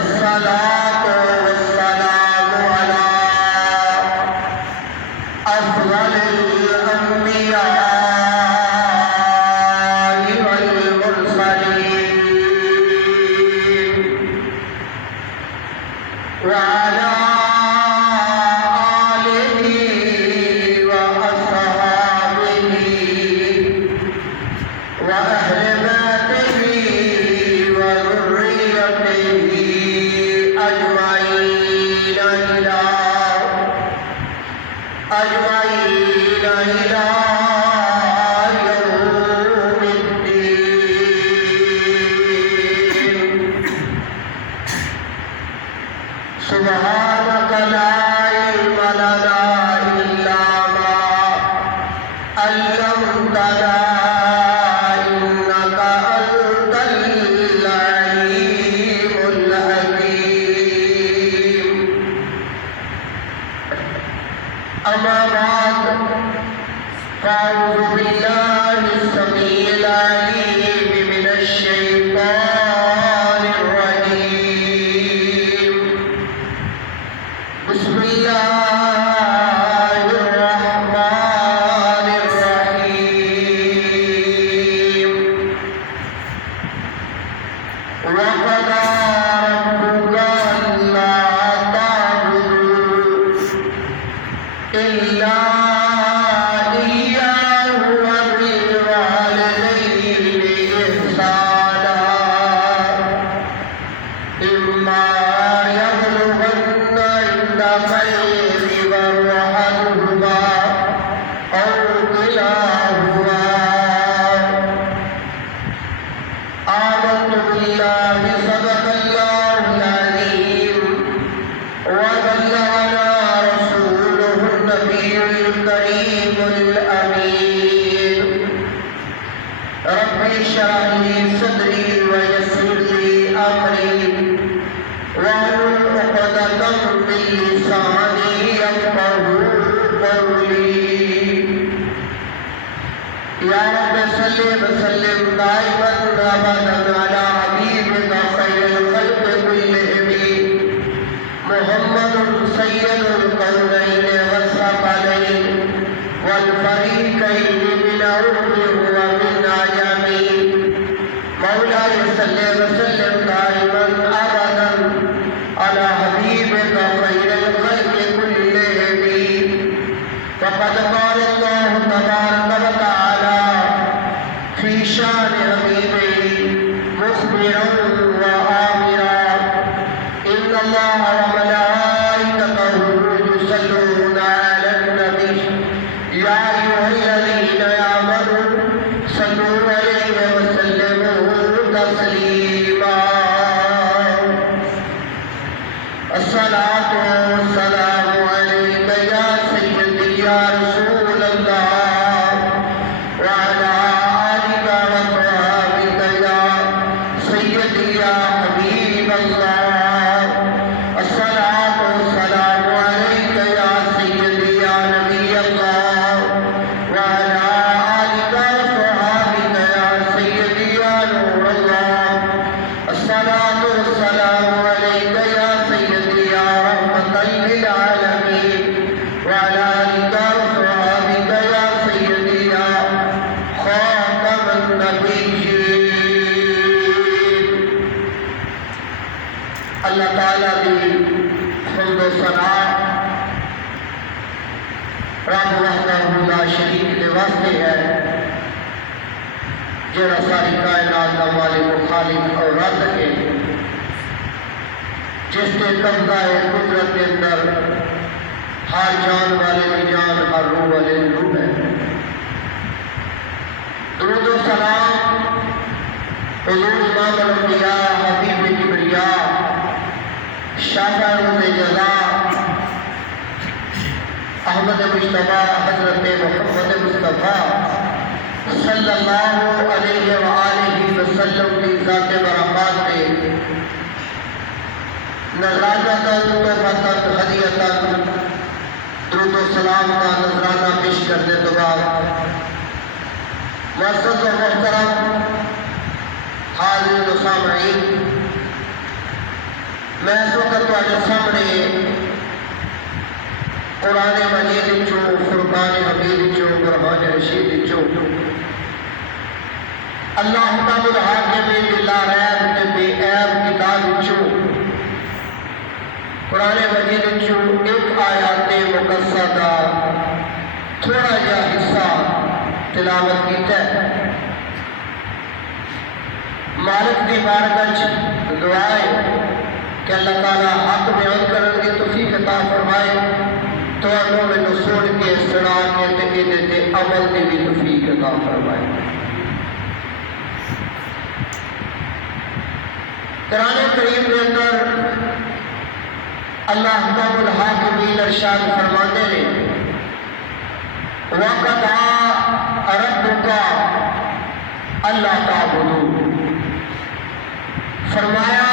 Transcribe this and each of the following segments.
الصلاة والسلام على أفضل الأنبياء والمرسلين وعلى آله وأصحابه وأهل بيته وذريته أجمعين إلى يوم الدين. سبحانك لا علم لنا إلا ما علمتنا إنك أنت العليم الحكيم. أما بعد فأعوذ بالله السميع العليم من الشيطان الرجيم. بسم الله الرحمن الرحيم. وقضى ربك ألا تعبدوا إلا إياه وبالوالدين إحسانا إما يبلغن عندك الكبر أحدهما أو كلاهما. آمنت بالله صدق الله العظيم وبلغنا رسوله النبي الكريم الأمين. رب اشرح لي صدري ويسر لي أمري واحلل عقدة من لساني يفقهوا قولي. يا رب صل وسلم دائما أبدا على حبيبك خير الخلق كلهم محمد سيد القرنين والثقلين والفريقين من عرب ومن عجم. مولاي صل وسلم دائما أبدا على حبيبك خير الخلق كلهم. وقد قال الله تبارك وتعالى في شان حبيبه مخبرا وآمرا إن الله وملائكته يصلون على النبي يا أيها الذين آمنوا صلوا عليه وسلموا تسليما. الصلاة والسلام عليك يا سيدي يا رسول الله وعلى آلك وصحبك يا سيدي يا حبيب الله. الصلاة والسلام عليك يا سيدي يا نبي الله وعلى آلك وصحبك يا سيدي يا نور الله. الصلاة والسلام عليك يا سيدي يا رحمة للعالمين وعلى آلك وصحبك يا سيدي يا خاتم النبيين. اللہ تعالیٰ کی حمد و ثنا رب وحدہ لا شریک کے واسطے ہے جڑا ساری کائنات کا مالک و خالق اور رازق ہے، جس کے قبضہ قدرت کے اندر ہر جان والے کی جان ہر روح والے کی روح ہے. درود و سلام حضور امام الانبیاء حبیب کبریاء شافع روز جزا احمد مصطفیٰ حضرت محمد مصطفیٰ صلی اللہ علیہ وآلہ وسلم کی ذات برکات میں نذرانہ تحفۃ ہدیۃ درود و سلام کا نذرانہ پیش کرنے کے بعد معزز و محترم حاضرین و سامعین، میں اس وقت تواڈے سامنے قرآن مجید چوں، فرقان حمید چوں، برہان رشید چوں اللہ کتاب الحاکم بلا ریب تے بے عیب کتاب چوں قرآن مجید چوں ایک آیات مقدسہ دا تھوڑا جا حصہ تلاوت کیتا ہے۔ مالک دی بارگاہ دعائے کہ اللہ تعالیٰ حق بیان کرنے کی توفیق عطا فرمائے، تو انہوں میں سن کے سنا کے تقیدے تے عمل کی بھی توفیق عطا فرمائے۔ قرآن کریم کے اندر اللہ کتاب الحاکمین ارشاد فرماتے ہیں وَقَضَىٰ رَبُّكَ أَلَّا تَعْبُدُوا، فرمایا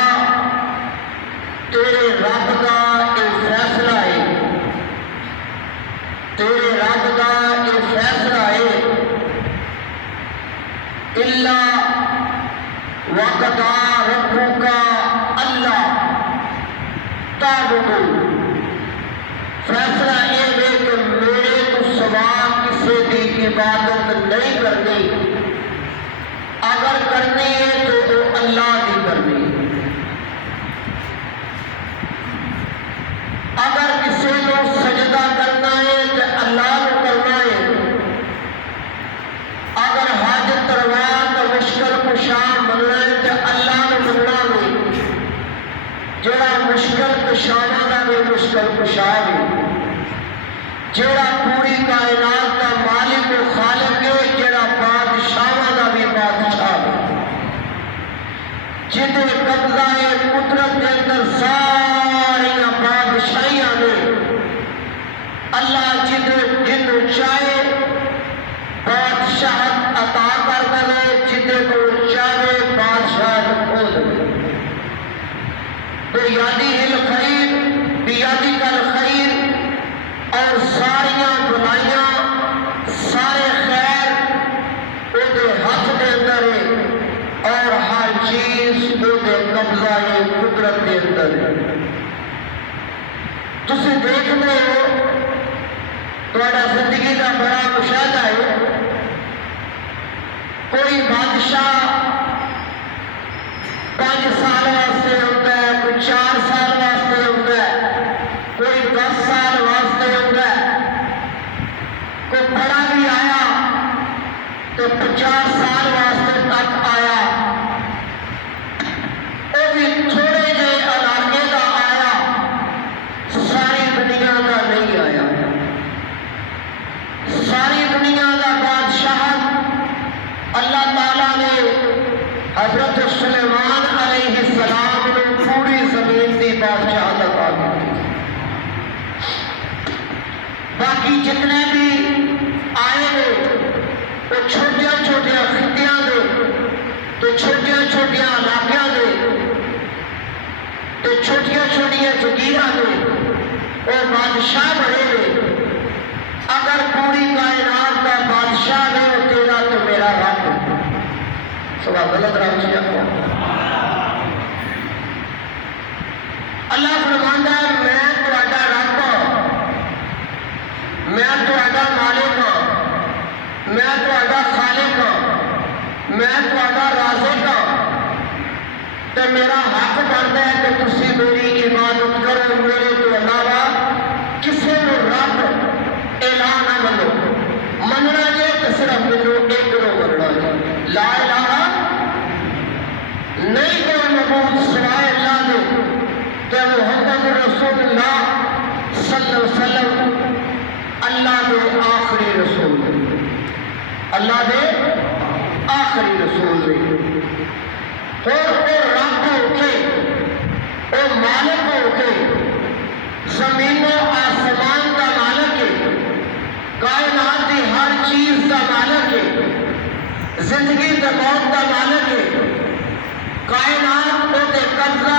تیرے رب کا ایک فیصلہ ہے، تیرے رب کا ایک فیصلہ ہے الا وَقَضَىٰ رَبُّكَ أَلَّا تَعْبُدُوا، فیصلہ یہ ہے کہ میرے تو سوا کسی کی عبادت نہیں کرنی، اگر کرنی ہے تو وہ اللہ کی کرنی ہے۔ اگر کسی کو سجدہ کرنا ہے تو اللہ کو کرنا ہے، اگر حاجت روا تو مشکل کشا مننا ہے تو اللہ کو مننا ہے، جڑا مشکل کشاواں دا بھی مشکل کشا ہے، جڑا پوری کائنات کا مالک و خالق ہے، جڑا بادشاہاں دا بھی بادشاہ ہے، جدے قبضہ قدرت کے اندر ساری بادشاہیاں نے، اللہ جنوں چاہے بادشاہت عطا کر دے، جدے کو چاہے بادشاہت کھو دے۔ بیادی الخیر، بیادی کل خیر، اور ساریاں بنائیاں سارے خیر وہ دے ہاتھ دے اندر ہے، اور ہر چیز وہ دے قبضہ قدرت دے اندر ہے۔ تسی دیکھ لو تھوڑا زندگی کا بڑا مشاہدہ ہے، کوئی بادشاہ 5 سال واسطے ہوتا ہے، کوئی 4 سال واسطے ہوتا ہے، کوئی 10 سال واسطے ہوتا ہے، کوئی بڑا بھی آیا تو 50 سال واسطے تک آیا، وہ بھی تھوڑے جے علاقے کا آیا، ساری دنیا کا نہیں آیا۔ ساری دنیا کا بادشاہ اللہ تعالیٰ نے حضرت سلیمان علیہ السلام نے پوری زمین کی بادشاہت عطا کی۔ باقی جتنے بھی آئے ہیں وہ چھوٹیاں چھوٹیاں خطیاں دے، تو چھوٹیاں چھوٹیاں علاقیاں دے، تو چھوٹیاں چھوٹیاں جگیراں دے، وہ بادشاہ بڑے ہیں۔ اگر پوری کائنات کا بادشاہ ہے وہ تیرا تو میرا رب ہے۔ سوال غلط رب سے جاتا ہے۔ اللہ فرماتا ہے میں تہاڈا رب ہاں، میں تہاڈا مالک ہاں، میں تہاڈا خالق ہاں، میں تہاڈا رازق ہاں، تو میرا حق بنتا ہے کہ تسی میری عبادت کرو، میرے تو علاوہ کسی کو رب اعلان نہ منو، مننا جے تو صرف منو ایک نو مننا جے، لا الہ نہیں کوئی معبود سوائے اللہ دے، کہ محمد رسول اللہ صلی اللہ علیہ وسلم اللہ دے آخری رسول دے، اللہ دے آخری رسول دے، اور وہ رب ہو کے، وہ مالک ہو کے، زمین و آسمان کا مالک ہے، کائنات کی ہر چیز کا مالک ہے، زندگی کے موت کا مالک ہے، کائنات کو دے قبضہ